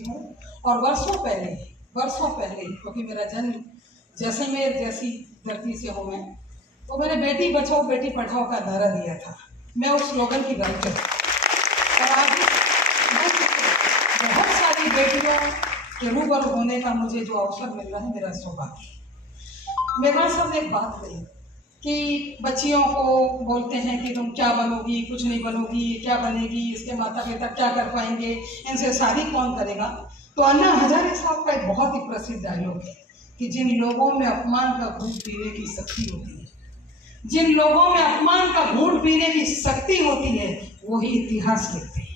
हूँ। और वर्षों पहले क्योंकि मेरा जन्म जैसलमेर जैसी धरती से हूँ मैं, तो मैंने बेटी बचाओ बेटी पढ़ाओ का नारा दिया था। मैं उस स्लोगन की गर्व करती हूँ। और आज बहुत सारी बेटियों के रूबरू होने का मुझे जो अवसर मिल रहा है, मेरा सौभाग्य। मेघा साहब ने एक बात कही कि बच्चियों को बोलते हैं कि तुम क्या बनोगी, कुछ नहीं बनोगी, क्या बनेगी, इसके माता पिता क्या कर पाएंगे, इनसे शादी कौन करेगा। तो अन्ना हजारे साहब का एक बहुत ही प्रसिद्ध डायलॉग है कि जिन लोगों में अपमान का घूंट पीने की शक्ति होती है, जिन लोगों में अपमान का घूंट पीने की शक्ति होती है, वही इतिहास लिखते हैं।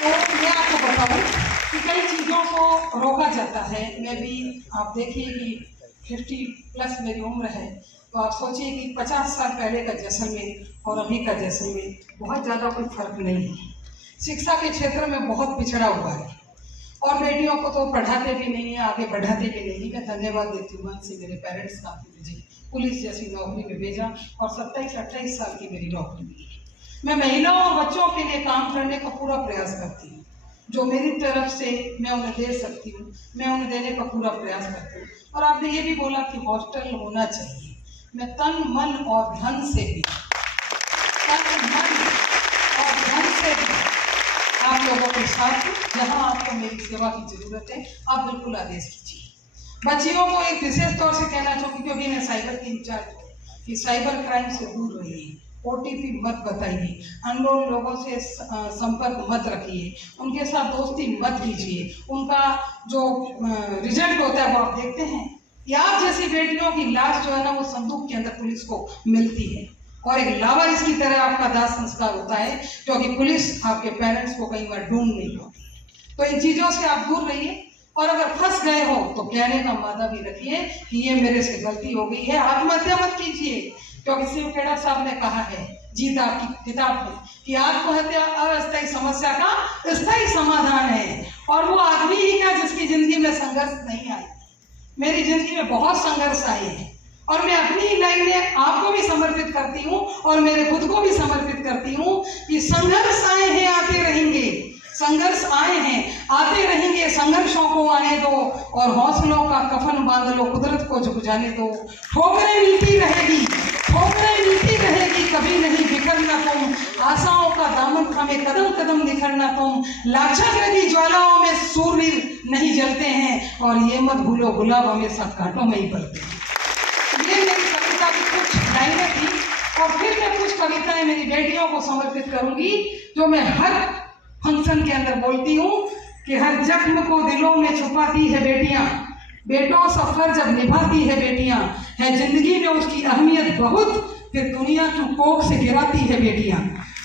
तो मैं आपको बताऊं कि कई चीज़ों को रोका जाता है। मैं भी, आप देखिए कि 50+ मेरी उम्र है, तो आप सोचिए कि 50 साल पहले का जैसलमेर और अभी का जैसलमेर बहुत ज़्यादा कोई फर्क नहीं है। शिक्षा के क्षेत्र में बहुत पिछड़ा हुआ है और बेटियों को तो पढ़ाते भी नहीं है, आगे बढ़ाते भी नहीं। मैं धन्यवाद देती हूँ मन से मेरे पेरेंट्स का, मुझे पुलिस जैसी नौकरी में भेजा और 27-28 साल की मेरी नौकरी मिली। मैं महिलाओं और बच्चों के लिए काम करने का पूरा प्रयास करती हूँ। जो मेरी तरफ से मैं उन्हें दे सकती हूँ, मैं उन्हें देने का पूरा प्रयास करती हूँ। और आपने ये भी बोला कि हॉस्टल होना चाहिए। मैं तन मन और धन से भी आप लोगों के साथ, जहां आपको मेरी सेवा की जरूरत है, आप बिल्कुल आदेश कीजिए। बच्चियों को एक विशेष तौर से कहना चाहूँगी क्योंकि मैं साइबर की इंचार्ज हूँ कि साइबर क्राइम से दूर रहिए, OTP मत बताइए, अननोन लोगों से संपर्क मत रखिए, उनके साथ दोस्ती मत कीजिए। उनका जो रिजल्ट होता है वो आप देखते हैं कि आप जैसी बेटियों की लाश जो है ना, वो संदूक के अंदर पुलिस को मिलती है और एक लावारिस की तरह आपका दाह संस्कार होता है, क्योंकि पुलिस आपके पेरेंट्स को कई बार ढूंढ नहीं पाती। तो इन चीज़ों से आप दूर रहिए और अगर फंस गए हो तो कहने का मादा भी रखिए कि ये मेरे से गलती हो गई है। आत्महत्या मत कीजिए, क्योंकि शिव खेड़ा साहब ने कहा है जीत आपकी किताब में कि आत्महत्या अस्थायी समस्या का स्थायी समाधान है। और वो आदमी ही क्या जिसकी जिंदगी में संघर्ष नहीं आए। मेरी जिंदगी में बहुत संघर्ष आए हैं और मैं अपनी लाइनें आपको भी समर्पित करती हूँ और मेरे खुद को भी समर्पित करती हूँ कि संघर्ष आए हैं, आते रहेंगे। संघर्ष आए हैं, आते रहेंगे। संघर्षों को आने दो और हौसलों का कफन बांध लो, कुदरत को झुक जाने दो। ठोकरें मिलती रहेगी, ठोकरें मिलती रहेगी, कभी नहीं बिखरना तुम। आशाओं का दामन थामे कदम कदम निखरना तुम। लाछन लगी ज्वालाओं में सूरवीर नहीं जलते हैं और ये मत भूलो गुलाब हमेशा कांटों में ही पलते हैं। ये मेरी कविता की कुछ लाइनें थी और फिर मैं कुछ कविताएं मेरी बेटियों को समर्पित करूंगी जो मैं हर फंक्शन के अंदर बोलती हूँ कि हर जख्म को दिलों में छुपाती है बेटियां, बेटों सफर जब निभाती है बेटियां, है जिंदगी में उसकी अहमियत बहुत, फिर दुनिया की कोख से गिराती है बेटियां।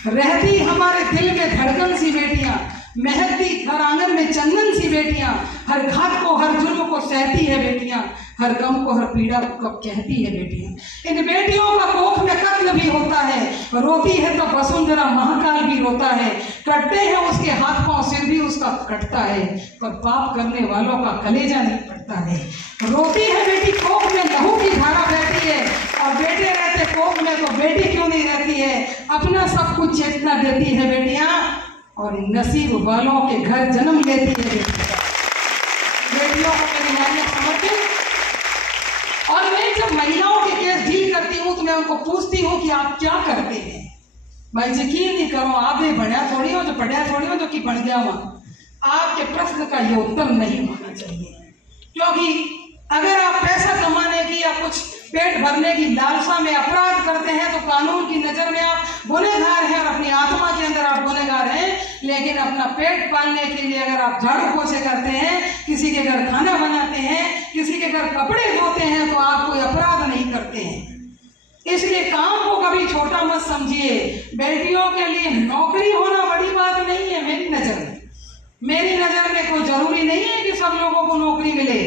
रहती हमारे दिल में धड़कन सी बेटियां, महकती घर आंगन में चंदन सी बेटियां, हर घात को हर जुल्म को सहती है बेटियां, हर गम को हर पीड़ा को कब कहती है बेटियां। इन बेटियों का कोख में कत्ल भी होता है, रोती है तो वसुंधरा महाकाल भी रोता है। कटते हैं उसके हाथ पांव, सिर भी उसका कटता है, पर पाप करने वालों का कलेजा नहीं फटता है। रोती है बेटी कोख में, लहू की धारा बहती है और बेटे रहते कोख में तो बेटी क्यों नहीं रहती है। अपना सब कुछ चेतना देती है बेटियां और नसीब वालों के घर जन्म लेती है बेटियों को मेरी लाइनें समर्पित। और मैं जब महिलाओं के केस डील करती हूँ तो मैं उनको पूछती हूँ कि आप क्या करते हैं। भाई यकीन नहीं करो, आप भी बढ़िया थोड़ी हो, जो पढ़िया थोड़ी हो, जो कि बढ़ गया वहाँ। आपके प्रश्न का ये उत्तर नहीं होना चाहिए, क्योंकि अगर आप पैसा कमाने की या कुछ पेट भरने की लालसा में अपराध करते हैं तो कानून की नज़र में आप गुनहगार हैं और अपनी आत्मा के अंदर आप गुनहगार हैं। लेकिन अपना पेट पालने के लिए अगर आप झाड़ू पोछे करते हैं, किसी के घर खाना बनाते हैं, किसी के घर कपड़े धोते हैं, तो आप कोई अपराध नहीं करते हैं। इसलिए काम को कभी छोटा मत समझिए। बेटियों के लिए नौकरी होना बड़ी बात नहीं है। मेरी नज़र में कोई जरूरी नहीं है कि सब लोगों को नौकरी मिले।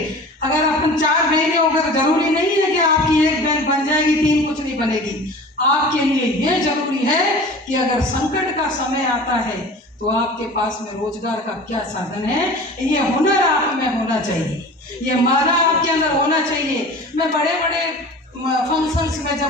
अगर अपन 4 बहनें हो गए तो जरूरी नहीं है कि आपकी एक बहन बन जाएगी, 3 कुछ नहीं बनेगी। आपके लिए ये जरूरी है कि अगर संकट का समय आता है तो आपके पास में रोजगार का क्या साधन है, ये हुनर आप में होना चाहिए, ये मादा आपके अंदर होना चाहिए। मैं बड़े बड़े फंक्शंस में जब